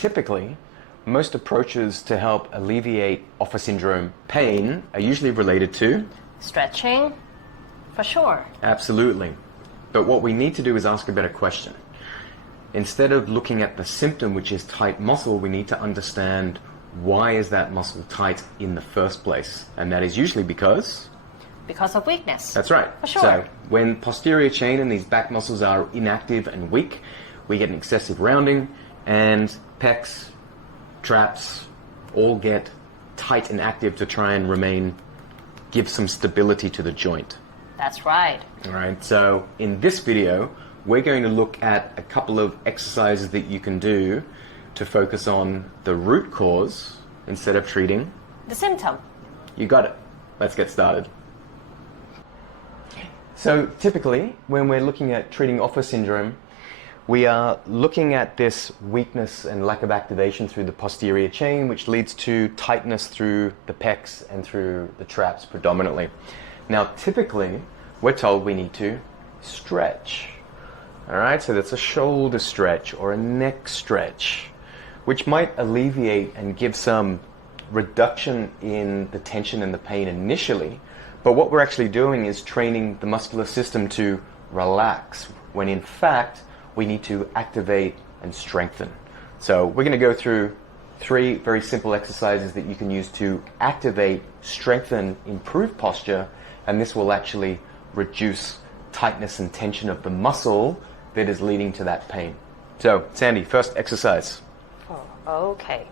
typically, most approaches to help alleviate offer syndrome pain are usually related to stretching, for sure. Absolutely. But what we need to do is ask a better question. Instead of looking at the symptom, which is tight muscle, we need to understand why is that muscle tight in the first place. And that is usually because of weakness. That's right. For sure. So when posterior chain and these back muscles are inactive and weak, we get an excessive rounding, and pecs, traps all get tight and active to try and give some stability to the joint. That's right. All right, so in this video, we're going to look at a couple of exercises that you can do to focus on the root cause instead of treating the symptom. You got it. Let's get started. So typically, when we're looking at treating offer syndrome, we are looking at this weakness and lack of activation through the posterior chain, which leads to tightness through the pecs and through the traps predominantly. Now, typically, we're told we need to stretch. All right, so that's a shoulder stretch or a neck stretch, which might alleviate and give some reduction in the tension and the pain initially. But what we're actually doing is training the muscular system to relax, when in fact, we need to activate and strengthen. So we're going to go through 3 very simple exercises that you can use to activate, strengthen, improve posture, and this will actually reduce tightness and tension of the muscle that is leading to that pain. So, Sandy, first exercise. Okay.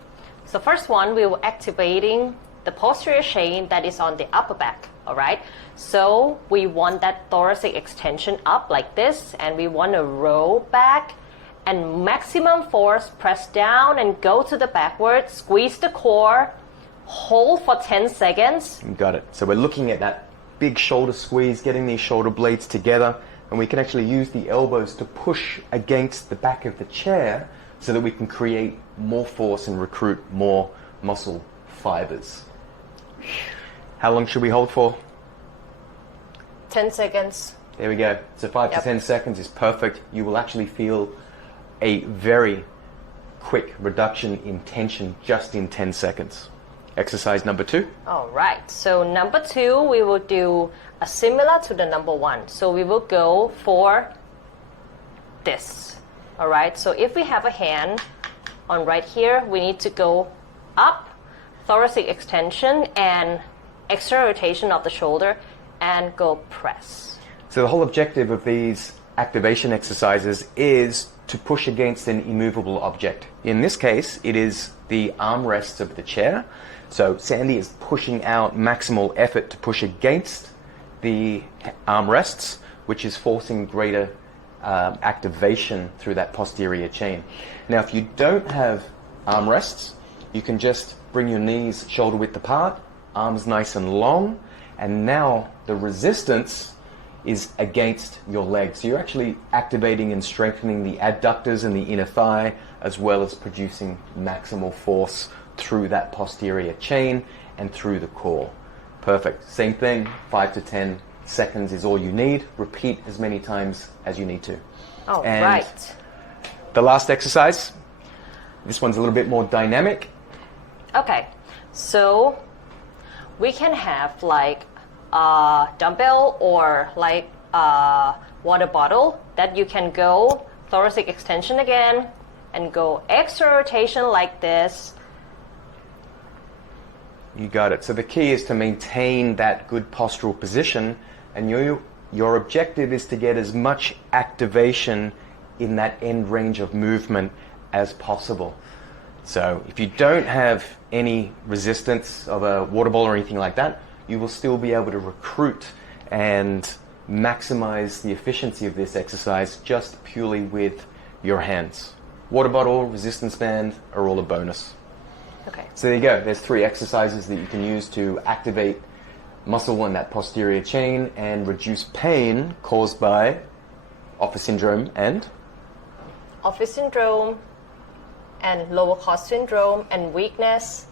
So first one, we will activating the posterior chain that is on the upper back. All right. So we want that thoracic extension up like this, and we want to roll back and maximum force, press down and go to the backward, squeeze the core, hold for 10 seconds. Got it. So we're looking at that big shoulder squeeze, getting these shoulder blades together, and we can actually use the elbows to push against the back of the chair so that we can create more force and recruit more muscle fibers. How long should we hold for? 10 seconds. There we go. So 5 to 10 seconds is perfect. You will actually feel a very quick reduction in tension just in 10 seconds. Exercise number 2. All right. So number 2, we will do a similar to the number 1. So we will go for this. All right. So if we have a hand on right here, we need to go up, thoracic extension and external rotation of the shoulder, and go press. So the whole objective of these activation exercises is to push against an immovable object. In this case, it is the armrests of the chair. So Sandy is pushing out maximal effort to push against the armrests, which is forcing greater activation through that posterior chain. Now, if you don't have armrests, you can just bring your knees shoulder width apart, arms nice and long, and now the resistance is against your legs. So you're actually activating and strengthening the adductors and the inner thigh, as well as producing maximal force through that posterior chain and through the core. Perfect. Same thing, 5 to 10 seconds is all you need. Repeat as many times as you need to. Oh, and right. The last exercise, this one's a little bit more dynamic. Okay, so we can have like a dumbbell or like a water bottle that you can go thoracic extension again and go external rotation like this. You got it. So the key is to maintain that good postural position, and your objective is to get as much activation in that end range of movement as possible. So if you don't have any resistance of a water ball or anything like that, you will still be able to recruit and maximize the efficiency of this exercise just purely with your hands. Water bottle, resistance band are all a bonus. Okay. So there you go. There's 3 exercises that you can use to activate muscle in that posterior chain and reduce pain caused by offer syndrome and Offer syndrome and lower cost syndrome and weakness